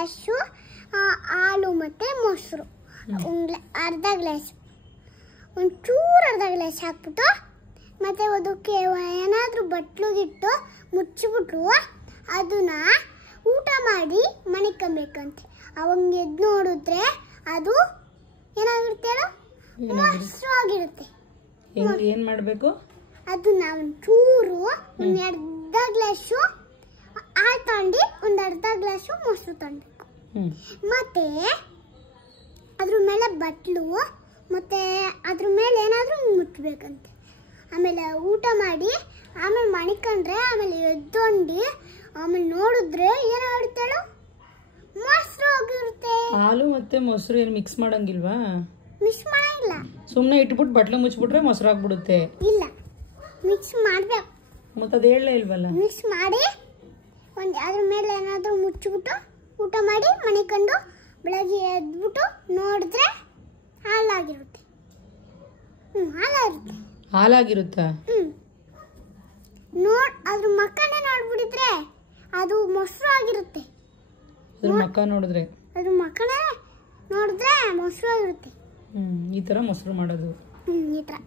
Glass ಹಾಲು ಮತ್ತು ಮೊಸರು, ಅರ್ಧ ಗ್ಲಾಸ್, ಒಂಚೂರು ಅರ್ಧ ಗ್ಲಾಸ್ ಹಾಕ್ಬಿಟ್ಟು ಮತ್ತು ಅದಕ್ಕೆ ಏನಾದರೂ ಬಟ್ಲುಗಿಟ್ಟು ಮುಚ್ಚಿಬಿಟ್ರು ಅದನ್ನ ಊಟ ಮಾಡಿ ಮಣಿಕಬೇಕಂತೆ. ಅವಂಗೆ ಎದ್ದು ನೋಡಿದ್ರೆ ಅದು ಏನಾಗಿರುತ್ತೆ ಹೇಳು, ಮೊಸರಾಗಿರುತ್ತೆ. ಏನು ಮಾಡಬೇಕು? ಅದನ್ನ ಒಂಚೂರು ಒಂದು ಅರ್ಧ ಗ್ಲಾಸು ಹಾಲು ತಗೊಂಡು ಒಂದು ಅರ್ಧ ಗ್ಲಾಸು ಮೊಸರು ತಗೊಳ್ಬೇಕು. ಮತ್ತೆ ಅದ್ರ ಮೇಲೆ ಬಟ್ಲು ಮತ್ತೆ ಅದ್ರ ಮೇಲೆ ಏನಾದರೂ ಮುಚ್ಚಬೇಕಂತೆ. ಆಮೇಲೆ ಊಟ ಮಾಡಿ ಆಮೇಲೆ ಮಣಿಕೊಂಡ್ರೆ ಆಮೇಲೆ ಎದ್ದೊಂಡು ಆಮೇಲೆ ನೋಡಿದ್ರೆ ಏನಾಗುತ್ತೆ ಹೇಳು, ಮೊಸರು ಆಗಿರುತ್ತೆ. ಹಾಲು ಮತ್ತೆ ಮೊಸರು ಏನು ಮಿಕ್ಸ್ ಮಾಡಂಗಿಲ್ವಾ? ಮಿಕ್ಸ್ ಮಾಡಂಗಿಲ್ಲ, ಸುಮ್ಮನೆ ಇಟ್ಬಿಟ್ಟು ಬಟ್ಲು ಮುಚ್ಚಿಬಿಟ್ರೆ ಮೊಸರು ಆಗ್ಬಿಡುತ್ತೆ. ಇಲ್ಲ, ಮಿಕ್ಸ್ ಮಾಡಬೇಕು. ಮತ್ತೆ ಅದು ಹೇಳಲೇ ಇಲ್ವಲ್ಲ. ಮಿಕ್ಸ್ ಮಾಡಿ ಒಂದು ಅದ್ರ ಮೇಲೆ ಏನಾದರೂ ಮುಚ್ಚಿಬಿಟ್ಟು ಊಟ ಮಾಡಿ ಮಣಿಕೊಂಡು ಬೆಳಗ್ಗೆ ಎದ್ಬಿಟ್ಟು ನೋಡಿದ್ರೆ ಹಾಲಾಗಿರುತ್ತೆ. ಹಾಲಾಗಿರುತ್ತೆ. ಹಾಲಾಗಿರುತ್ತಾ? ಅದ್ರ ಮಕ್ಕನೇ ನೋಡ್ಬಿಟ್ಟಿದ್ರೆ ಅದು ಮೊಸರು ಆಗಿರುತ್ತೆ. ಅದ್ರ ಮಕ್ಕ ನೋಡಿದ್ರೆ ಅದ್ರ ಮಕ್ಕನೇ ನೋಡಿದ್ರೆ ಮೊಸರು ಆಗಿರುತ್ತೆ. ಈ ಥರ ಮೊಸರು ಮಾಡೋದು. ಈ ಥರ